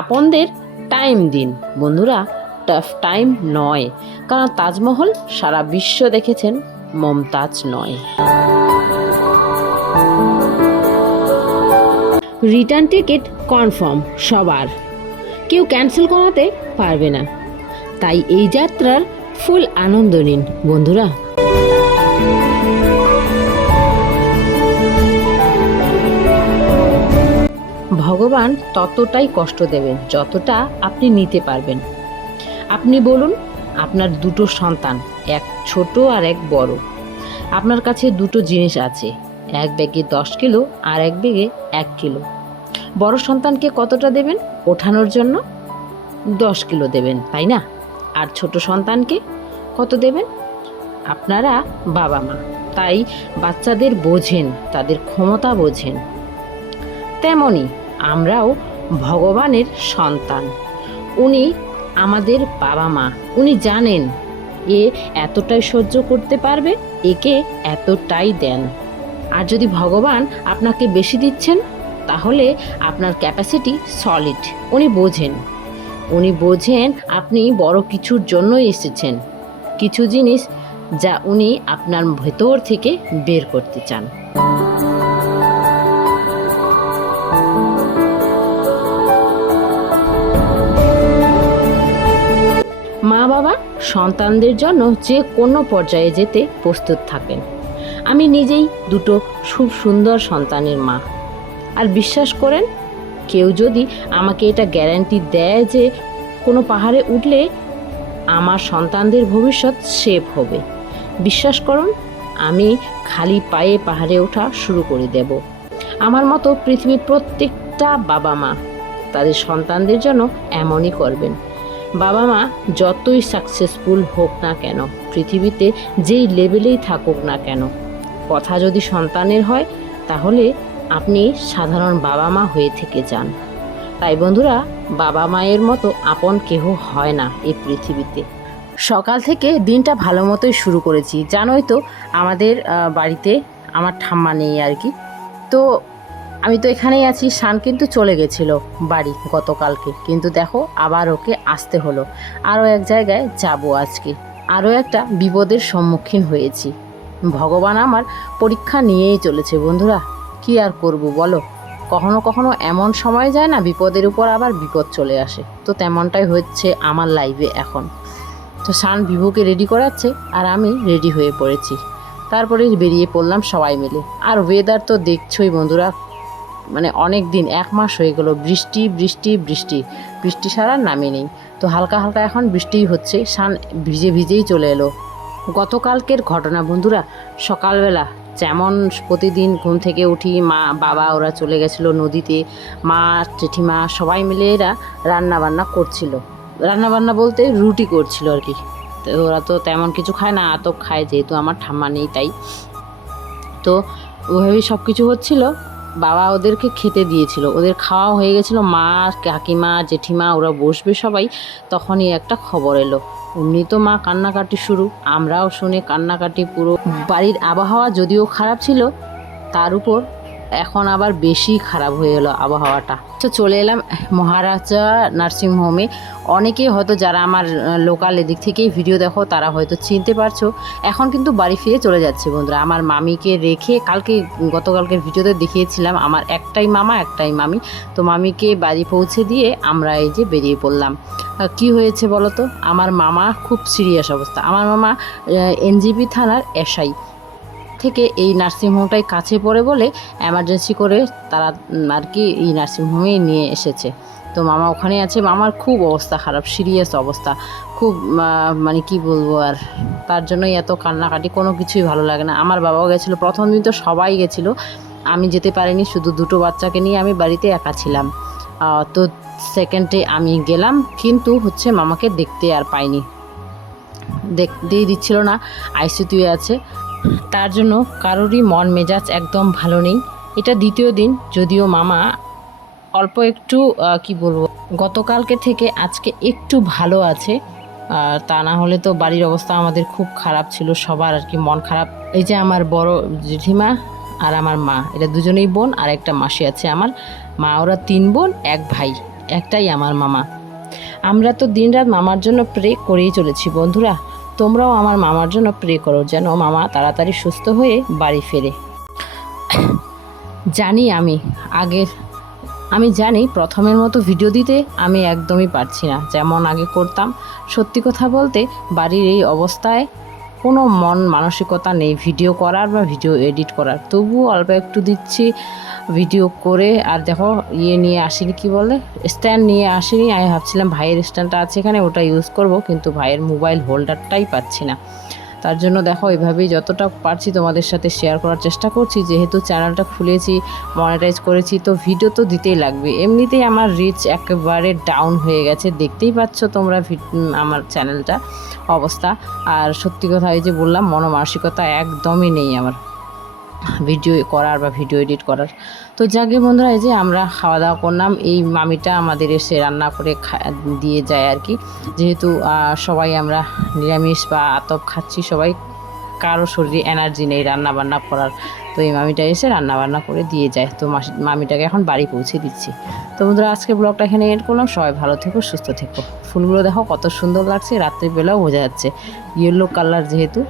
আপনদের time দিন। বন্ধুরা tough time নয়, কারণ তাজমহল সারা বিশ্ব দেখেছেন মমতাজ নয়। রিটার্ন টিকিট কনফার্ম সবার। কেউ ক্যান্সেল করাতে পারবে না। তাই এই যাত্রার ফুল আনন্দ নিন, বন্ধুরা। ভগবান ততটাই কষ্ট দেবেন যতটা আপনি নিতে পারবেন। আপনি বলুন, আপনার দুটো সন্তান, এক ছোট আর এক বড়। আপনার কাছে দুটো জিনিস আছে, এক ব্যাগে দশ কিলো আর এক ব্যাগে এক কিলো। বড় সন্তানকে কতটা দেবেন ওঠানোর জন্য? দশ কিলো দেবেন, তাই না? আর ছোট সন্তানকে কত দেবেন? আপনারা বাবা মা, তাই বাচ্চাদের বোঝেন, তাদের ক্ষমতা বোঝেন। তেমনি আমরাও ভগবানের সন্তান। উনি আমাদের বাবা মা। উনি জানেন এ এতটাই সহ্য করতে পারবে, একে এতটাই দেন। আর যদি ভগবান আপনাকে বেশি দিচ্ছেন, তাহলে আপনার ক্যাপাসিটি সলিড উনি বোঝেন। উনি বোঝেন আপনি বড় কিছুর জন্যই এসেছেন। কিছু জিনিস যা উনি আপনার ভেতর থেকে বের করতে চান। বাবা সন্তানদের জন্য যে কোনো পর্যায়ে যেতে প্রস্তুত থাকেন। আমি নিজেই দুটো খুব সুন্দর সন্তানের মা। আর বিশ্বাস করেন, কেউ যদি আমাকে এটা গ্যারান্টি দেয় যে কোনো পাহাড়ে উঠলে আমার সন্তানদের ভবিষ্যৎ সেভ হবে। বিশ্বাস করুন, আমি খালি পায়ে পাহাড়ে ওঠা শুরু করে দেব। আমার মতো পৃথিবীর প্রত্যেকটা বাবা মা তাদের সন্তানদের জন্য এমনই করবেন। বাবা মা যতই সাকসেসফুল হোক না কেন, পৃথিবীতে যেই লেভেলেই থাকুক না কেন, কথা যদি সন্তানের হয়, তাহলে আপনি সাধারণ বাবা মা হয়ে থেকে যান। তাই বন্ধুরা বাবা মায়ের মতো আপন কেহ হয় না এই পৃথিবীতে। সকাল থেকে দিনটা ভালো মতোই শুরু করেছি। জানোই তো, আমাদের বাড়িতে আমার ঠাম্মা নেই আর কি। তো আমি তো এখানেই আছি, শান কিন্তু চলে গেছিল বাড়ি গতকালকে। কিন্তু দেখো, আবার ওকে আসতে হলো। আরও এক জায়গায় যাব আজকে। আরও একটা বিপদের সম্মুখীন হয়েছি। ভগবান আমার পরীক্ষা নিয়েই চলেছে বন্ধুরা। কি আর করব বলো? কখনো কখনো এমন সময় যায় না, বিপদের উপর আবার বিপদ চলে আসে। তো তেমনটাই হচ্ছে আমার লাইফে এখন। তো শান বিভুকে রেডি করাচ্ছে আর আমি রেডি হয়ে পড়েছি। তারপরে বেরিয়ে পড়লাম সবাই মিলে। আর ওয়েদার তো দেখছোই বন্ধুরা। মানে অনেক দিন, এক মাস হয়ে গেল, বৃষ্টি বৃষ্টি বৃষ্টি। বৃষ্টি সারার নামে নেই। তো হালকা হালকা এখন বৃষ্টিই হচ্ছে, শান ভিজে ভিজেই চলে এলো। গতকালকের ঘটনা বন্ধুরা, সকালবেলা যেমন প্রতিদিন ঘুম থেকে উঠি, মা, বাবা ওরা চলে গেছিল নদীতে, মা, জেঠিমা সবাই মিলে এরা রান্নাবান্না করছিল। রান্না বান্না বলতে রুটি করছিল আর কি। তো ওরা তো তেমন কিছু খায় না আতক খায় যেহেতু আমার ঠাম্মা নেই তাই। তো ওইভাবেই সব কিছু হচ্ছিল। বাবা ওদেরকে খেতে দিয়েছিল। ওদের খাওয়া হয়ে গেছিল, মা, কাকিমা, জেঠিমা, ওরা বসবে সবাই। তখনই একটা খবর এলো। এমনি তো মা কান্নাকাটি শুরু। আমরাও শুনে কান্নাকাটি, পুরো বাড়ির আবহাওয়া যদিও খারাপ ছিল, তার উপর এখন আবার বেশি খারাপ হয়ে গেলো আবহাওয়াটা। তো চলে এলাম মহারাজা নার্সিংহোমে অনেকেই হয়তো যারা আমার লোকাল এদিক থেকেই ভিডিও দেখো, তারা হয়তো চিনতে পারছ। এখন কিন্তু বাড়ি ফিরে চলে যাচ্ছে বন্ধুরা। আমার মামিকে রেখে কালকে, গতকালকের ভিডিওতে দেখিয়েছিলাম, আমার একটাই মামা, একটাই মামি। তো মামিকে বাড়ি পৌঁছে দিয়ে আমরা এই যে বেরিয়ে পড়লাম। কি হয়েছে বলো তো? আমার মামা খুব সিরিয়াস অবস্থা। আমার মামা এনজিপি থানার এসআই। থেকে এই নার্সিংহোমটাই কাছে পড়ে বলে এমার্জেন্সি করে তারা আর কি এই নার্সিংহোমে নিয়ে এসেছে। তো মামা ওখানে আছে। মামার খুব অবস্থা খারাপ, সিরিয়াস অবস্থা। খুব মানে কি বলব আর, তার জন্যই এত কান্নাকাটি, কোনো কিছুই ভালো লাগে না। আমার বাবাও গেছিল, প্রথম দিন তো সবাই গেছিল। আমি যেতে পারিনি, শুধু দুটো বাচ্চাকে নিয়ে আমি বাড়িতে একা ছিলাম। তো সেকেন্ডে আমি গেলাম, কিন্তু হচ্ছে মামাকে দেখতে আর পাইনি। দেখতেই দিচ্ছিল না আইসিইউতে আছে। তার জন্য কারোরই মন মেজাজ একদম ভালো নেই। এটা দ্বিতীয় দিন, যদিও মামা অল্প একটু কি বলব, গতকালকে থেকে আজকে একটু ভালো আছে। আর তা না হলে তো বাড়ির অবস্থা আমাদের খুব খারাপ ছিল, সবার আর কি মন খারাপ। এই যে আমার বড় জেঠিমা আর আমার মা এটা দুজনেই বোন আর একটা মাসি আছে আমার। মা, ওরা তিন বোন, এক ভাই, একটাই আমার মামা। আমরা তো দিনরাত মামার জন্য প্রে করেই চলেছি, বন্ধুরা। তোমরাও আমার মামার জন্য প্রে করো যেন মামা তাড়াতাড়ি সুস্থ হয়ে বাড়ি ফেরে। জানি আমি আগের আমি জানি প্রথমের মতো ভিডিও দিতে আমি একদমই পারছি না। যেমন আগে করতাম, সত্যি কথা বলতে বাড়ির এই অবস্থায় কোনো মন মানসিকতা নেই ভিডিও করার বা ভিডিও এডিট করার। তবুও অল্প একটু দিচ্ছি ভিডিও করে, আর দেখো ইয়ে নিয়ে আসিনি, কি বলে? স্ট্যান্ড নিয়ে আসিনি, আমি ভাবছিলাম ভাইয়ের স্ট্যান্ডটা আছে এখানে, ওটা ইউজ করব, কিন্তু ভাইয়ের মোবাইল হোল্ডারটাই পাচ্ছি না। তার জন্য দেখো, এভাবেই যতটা পারছি তোমাদের সাথে শেয়ার করার চেষ্টা করছি। যেহেতু চ্যানেলটা খুলেছি মনিটাইজ করেছি, তো ভিডিও তো দিতেই লাগবে। এমনিতেই আমার রিচ একেবারে ডাউন হয়ে গেছে। দেখতেই পাচ্ছ তোমরা আমার চ্যানেলটা অবস্থা। আর সত্যি কথা এই যে বললাম, মনমানসিকতা একদমই নেই আমার। ভিডিও করার বা ভিডিও এডিট করার। তো যাকে বন্ধুরা, এই যে আমরা খাওয়া দাওয়া করলাম। এই মামিটা আমাদের এসে রান্না করে দিয়ে যায় আর কি যেহেতু সবাই আমরা নিরামিষ বা আতপ খাচ্ছি, সবাই কারও শরীরে এনার্জি নেই রান্না বান্না করার। তো এই মামিটা এসে রান্না বান্না করে দিয়ে যায়। তো মামিটাকে এখন বাড়ি পৌঁছে দিচ্ছি। তো বন্ধুরা, আজকে ব্লগটা এখানে এড করলাম। সবাই ভালো থেকো, সুস্থ থেকো। ফুলগুলো দেখো কত সুন্দর লাগছে, রাত্রিবেলাও বোঝা যাচ্ছে। ইয়েলো কালার যেহেতু